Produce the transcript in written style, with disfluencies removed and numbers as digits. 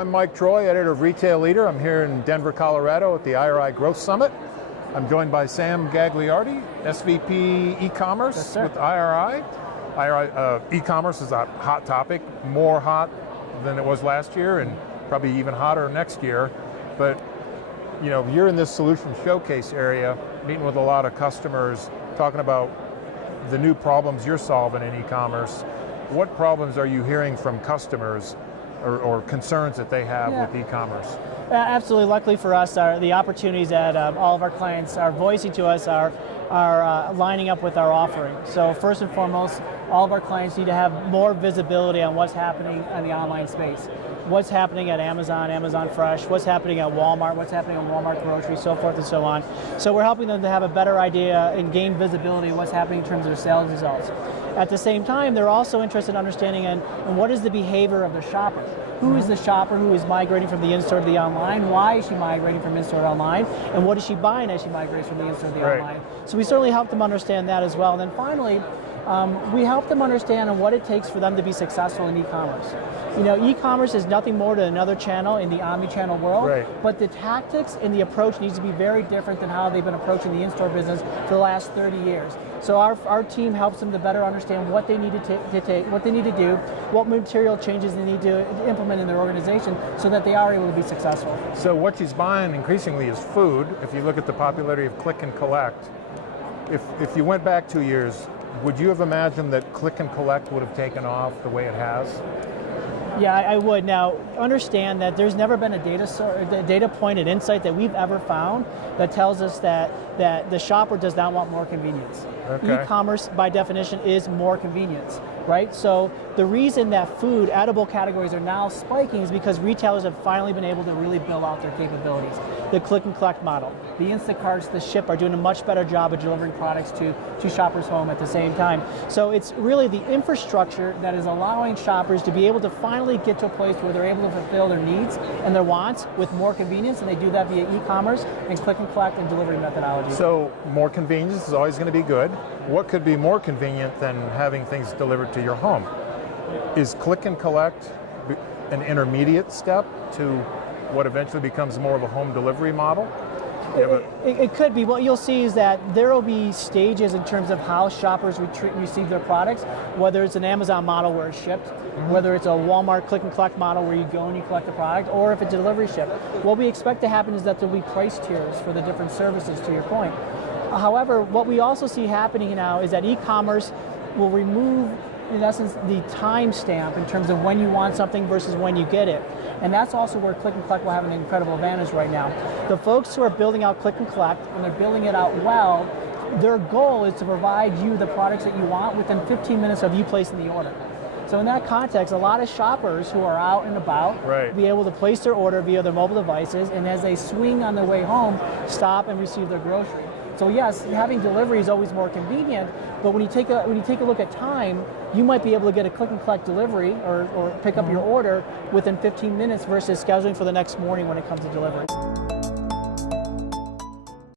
I'm Mike Troy, editor of Retail Leader. I'm here in Denver, Colorado at the IRI Growth Summit. I'm joined by Sam Gagliardi, SVP e-commerce with IRI. E-commerce is a hot topic, more hot than it was last year and probably even hotter next year. But you know, you're in this solution showcase area, meeting with a lot of customers, talking about the new problems you're solving in e-commerce. What problems are you hearing from customers or concerns that they have with e-commerce? Absolutely. Luckily for us, the opportunities that all of our clients are voicing to us are lining up with our offering. So first and foremost, all of our clients need to have more visibility on what's happening in the online space. What's happening at Amazon, Amazon Fresh, what's happening at Walmart, what's happening at Walmart Grocery, so forth and so on. So we're helping them to have a better idea and gain visibility of what's happening in terms of their sales results. At the same time, they're also interested in understanding in what is the behavior of the shopper. Who is the shopper who is migrating from the in-store to the online? Why is she migrating from in-store to online? And what is she buying as she migrates from the in-store to the online? So we certainly help them understand that as well. And then finally, we help them understand what it takes for them to be successful in e-commerce. You know, e-commerce is nothing more than another channel in the omni-channel world, but the tactics and the approach needs to be very different than how they've been approaching the in-store business for the last 30 years. So our team helps them to better understand what they need what they need to do, what material changes they need to implement in their organization so that they are able to be successful. So what she's buying increasingly is food. If you look at the popularity of click and collect, if you went back 2 years, would you have imagined that click and collect would have taken off the way it has? Yeah, I would. Now, understand that there's never been a data point, an insight that we've ever found that tells us that the shopper does not want more convenience. E-commerce, by definition, is more convenience, right? So the reason that food, edible categories are now spiking is because retailers have finally been able to really build out their capabilities. The click and collect model, the Instacarts, the Ship are doing a much better job of delivering products to shoppers' home at the same time. So it's really the infrastructure that is allowing shoppers to be able to finally get to a place where they're able to fulfill their needs and their wants with more convenience, and they do that via e-commerce and click and collect and delivery methodology. So more convenience is always going to be good. What could be more convenient than having things delivered to your home? Is click and collect an intermediate step to what eventually becomes more of a home delivery model? It could be. What you'll see is that there will be stages in terms of how shoppers receive their products, whether it's an Amazon model where it's shipped, whether it's a Walmart click and collect model where you go and you collect the product, or if it's a delivery ship. What we expect to happen is that there'll be price tiers for the different services, to your point. However, what we also see happening now is that e-commerce will remove, in essence, the time stamp in terms of when you want something versus when you get it. And that's also where click and collect will have an incredible advantage right now. The folks who are building out click and collect, and they're building it out well, their goal is to provide you the products that you want within 15 minutes of you placing the order. So in that context, a lot of shoppers who are out and about be able to place their order via their mobile devices, and as they swing on their way home, stop and receive their grocery. So yes, having delivery is always more convenient, but when you take a look at time, you might be able to get a click and collect delivery or pick up your order within 15 minutes versus scheduling for the next morning when it comes to delivery.